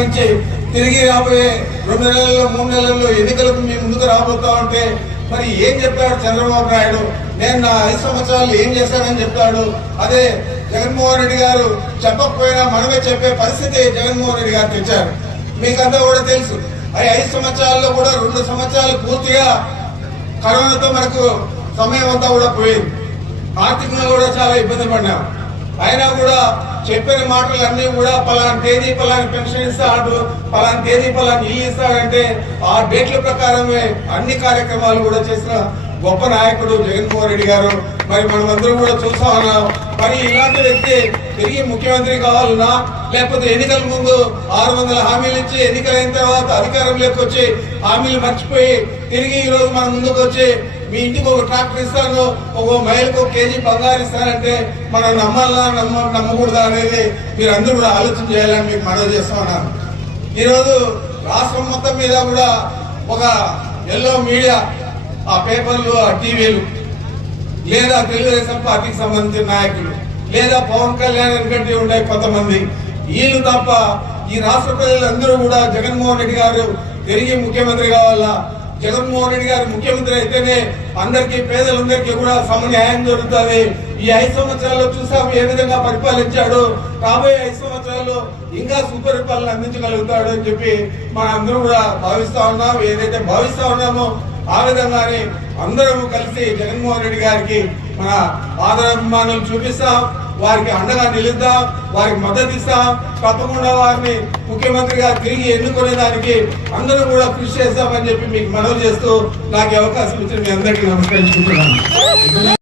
కొనసాగించి తిరిగి రాబోయే రెండు నెలల్లో మూడు నెలల్లో ఎన్నికలకు మీ ముందుకు రాబోతా ఉంటే మరి ఏం చెప్తాడు చంద్రబాబు నాయుడు? నేను నా ఐదు సంవత్సరాలు ఏం చేశానని చెప్తాడు? అదే జగన్మోహన్ రెడ్డి గారు చెప్పకపోయినా మనమే చెప్పే పరిస్థితి జగన్మోహన్ రెడ్డి గారు తెచ్చారు. మీకంతా కూడా తెలుసు. అది ఐదు సంవత్సరాల్లో కూడా రెండు సంవత్సరాలు పూర్తిగా కరోనాతో మనకు సమయం అంతా కూడా పోయింది. ఆర్థికంగా కూడా చాలా ఇబ్బంది పడినాం అయినా కూడా చెప్పిన మాటలు అన్ని కూడా పలానా తేదీ పలానా పెన్షన్ ఇస్తాడు పలానా తేదీ పలానా ఇల్లు ఇస్తాడంటే ఆ డేట్ల ప్రకారమే అన్ని కార్యక్రమాలు కూడా చేసిన గొప్ప నాయకుడు జగన్మోహన్ రెడ్డి గారు. మరి మనమందరం కూడా చూస్తా ఉన్నాం మరి ఇలాంటి వ్యక్తి తిరిగి ముఖ్యమంత్రి కావాలన్నా లేకపోతే ఎన్నికల ముందు ఆరు వందల హామీలు ఇచ్చి ఎన్నికలైన తర్వాత అధికారంలోకి వచ్చి హామీలు మర్చిపోయి తిరిగి ఈరోజు మన ముందుకు వచ్చి మీ ఇంటికి ఒక ట్రాక్టర్ ఇస్తాను ఒక మైలుకు ఒక కేజీ బంగారు ఇస్తానంటే మనం నమ్మాలా నమ్మ నమ్మకూడదా అనేది మీరు అందరూ కూడా ఆలోచన చేయాలని మీకు మనవి చేస్తా ఉన్నాను. ఈరోజు రాష్ట్రం మొత్తం మీద కూడా ఒక ఎల్లో మీడియా ఆ పేపర్లు ఆ టీవీలు లేదా తెలుగుదేశం పార్టీకి సంబంధించిన నాయకులు లేదా పవన్ కళ్యాణ్ వెనకటి ఉండే కొంతమంది. వీళ్ళు తప్ప ఈ రాష్ట్ర ప్రజలందరూ కూడా జగన్మోహన్ రెడ్డి గారు తిరిగి ముఖ్యమంత్రి కావాలా? జగన్మోహన్ రెడ్డి గారు ముఖ్యమంత్రి అయితేనే అందరికీ పేదలందరికీ కూడా సమన్యాయం జరుగుతుంది. ఈ ఐదు సంవత్సరాల్లో చూసాము ఏ విధంగా పరిపాలించాడు. రాబోయే ఐదు సంవత్సరాల్లో ఇంకా సుపరిపాలన అందించగలుగుతాడు అని చెప్పి మన అందరూ కూడా భావిస్తా ఉన్నాం. ఏదైతే భావిస్తా ఉన్నామో ఆ విధంగానే అందరం కలిసి జగన్మోహన్ రెడ్డి గారికి మన ఆదరాభిమానులు చూపిస్తాం. వారికి అండగా నిలుద్దాం వారికి మద్దతు ఇస్తాం. తప్పకుండా వారిని ముఖ్యమంత్రిగా తిరిగి ఎన్నుకునే దానికి అందరూ కూడా కృషి చేస్తామని చెప్పి మీకు మనవి చేస్తూ నాకు అవకాశం ఇచ్చిన మీ అందరికీ నమస్కరించుకుంటున్నాను.